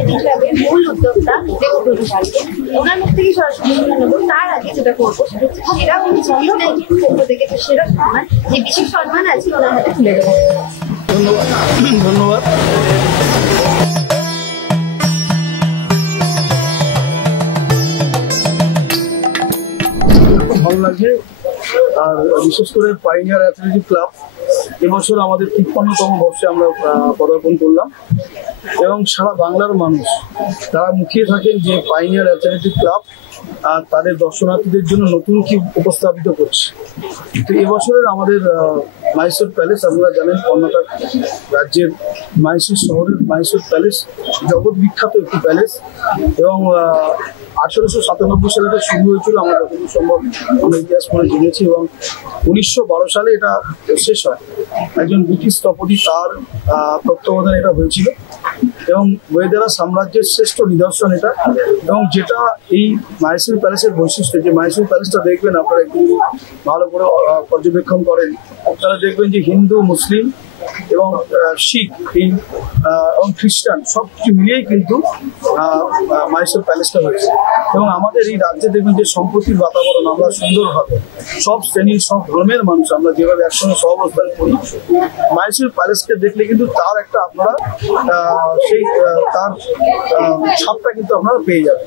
Marketing ক্লাবের মূল উদ্যোক্তা দেবব্রত পালকে, ওনার মুখ থেকে সরাসরি শুনে নেবো। তার আগে যেটা করবো সেটা হচ্ছে সেরা কোভিড-19 পক্ষ থেকে যে সেরা সম্মান, যে বিশেষ সম্মান আছে ওনার হাতে তুলে দেবো। ধন্যবাদ। খুব ভালো লাগছে। আর বিশেষ করে পাইনিয়ার অ্যাথলেটিক ক্লাব এবছর আমাদের ৫৩তম বর্ষে আমরা পদার্পণ করলাম এবং সারা বাংলার মানুষ তারা মুখিয়ে থাকেন যে পাইনিয়ার অ্যাথলেটিক ক্লাব আর তাদের দর্শনার্থীদের জন্য নতুন কি উপস্থাপিত করছে। তো এবছরের আমাদের মাইসোর প্যালেস, আপনারা জানেন কর্ণাটক রাজ্যের মাইসোর শহরের মাইসোর প্যালেস জগৎ বিখ্যাত একটি প্যালেস এবং 1897 সালে এটা শুরু হয়েছিল, আমরা যতদূর সম্ভব আমরা ইতিহাস পড়ে জেনেছি, এবং 1912 সালে এটা শেষ হয়। একজন ব্রিটিশ স্থপতি তার তত্ত্বাবধানে এটা হয়েছিল এবং ওয়েদারা সাম্রাজ্যের শ্রেষ্ঠ নিদর্শন এটা। এবং যেটা এই মাইসোর প্যালেসের বৈশিষ্ট্য, যে মাইসোর প্যালেসটা দেখবেন আপনারা একটু ভালো করে পর্যবেক্ষণ করেন, তারা দেখবেন যে হিন্দু, মুসলিম এবং শিখ এবং খ্রিস্টান সব কিছু মিলিয়েই কিন্তু মাইসোর প্যালেসটা হয়েছে। এবং আমাদের এই রাজ্যে দেখবেন যে সম্প্রীতির বাতাবরণ, আমরা সুন্দরভাবে সব শ্রেণীর সব ধর্মের মানুষ আমরা যেভাবে একসঙ্গে সহাবস্থান করি, মাইসোর প্যালেসকে দেখলে কিন্তু তার একটা আপনারা সেই তার ছাপটা কিন্তু আপনারা পেয়ে যাবেন।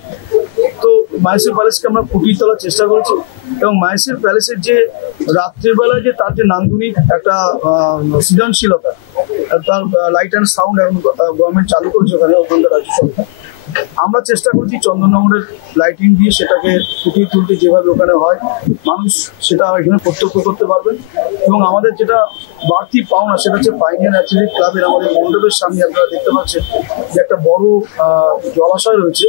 তো মাইসোর প্যালেসকে আমরা ফুটিয়ে তোলার চেষ্টা করেছি এবং মাইসোর প্যালেসের যে রাত্রিবেলায় যে তার যে নান্দনিক একটা সৃজনশীলতা, তার লাইট অ্যান্ড সাউন্ড এখন গভর্নমেন্ট চালু করেছে ওখানকার রাজ্য সরকার। আমরা চেষ্টা করছি চন্দননগরের লাইটিং দিয়ে সেটাকে ফুটিয়ে তুলতে, যেভাবে ওখানে হয় মানুষ সেটা এখানে প্রত্যক্ষ করতে পারবেন। এবং আমাদের যেটা বাড়তি পাওনা সেটা হচ্ছে পাইনিয়ার অ্যাথলেটিক ক্লাবের আমাদের মণ্ডপের সামনে আপনারা দেখতে পাচ্ছেন যে একটা বড় জলাশয় রয়েছে।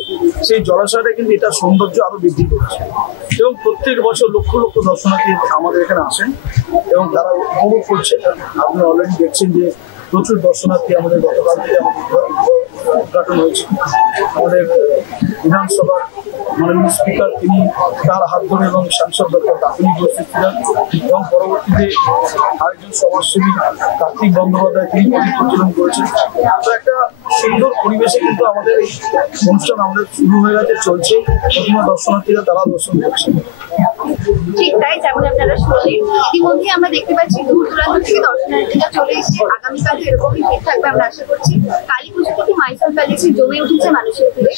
সেই জলাশয়টা কিন্তু এটা সৌন্দর্য আরো বৃদ্ধি করছে এবং প্রত্যেক বছর লক্ষ লক্ষ দর্শনার্থী আমাদের এখানে আসেন এবং তারা উপভোগ করছে। আপনি অলরেডি দেখছেন যে প্রচুর দর্শনার্থী আমাদের গতকাল থেকে উদ্ঘাটন হয়েছে। আমাদের বিধানসভার মাননীয় স্পিকার তিনি তার হাত ধরে এবং সাংসদ ডক্টর কাকুলি উপস্থিত ছিলেন এবং পরবর্তীতে আরেকজন সমাজসেবী কার্তিক বন্দ্যোপাধ্যায় তিনি পরিচালন করেছেন। তো একটা সুন্দর পরিবেশে কিন্তু আমাদের এই অনুষ্ঠান আমাদের শুরু হয়ে গেছে, চলছে। প্রথমে দর্শনার্থীরা তারা দর্শন করছে। ঠিক তাই, যেমন আপনারা শুনলেন, ইতিমধ্যে আমরা দেখতে পাচ্ছি দূর দূরান্ত থেকে দর্শনার্থীরা চলে এসেছে। আগামীকাল এরকমই ভিড় থাকবে আমরা আশা করছি। কালী পুজো থেকে মাইসোর প্যালেসে জমে উঠেছে মানুষের ভিড়ে।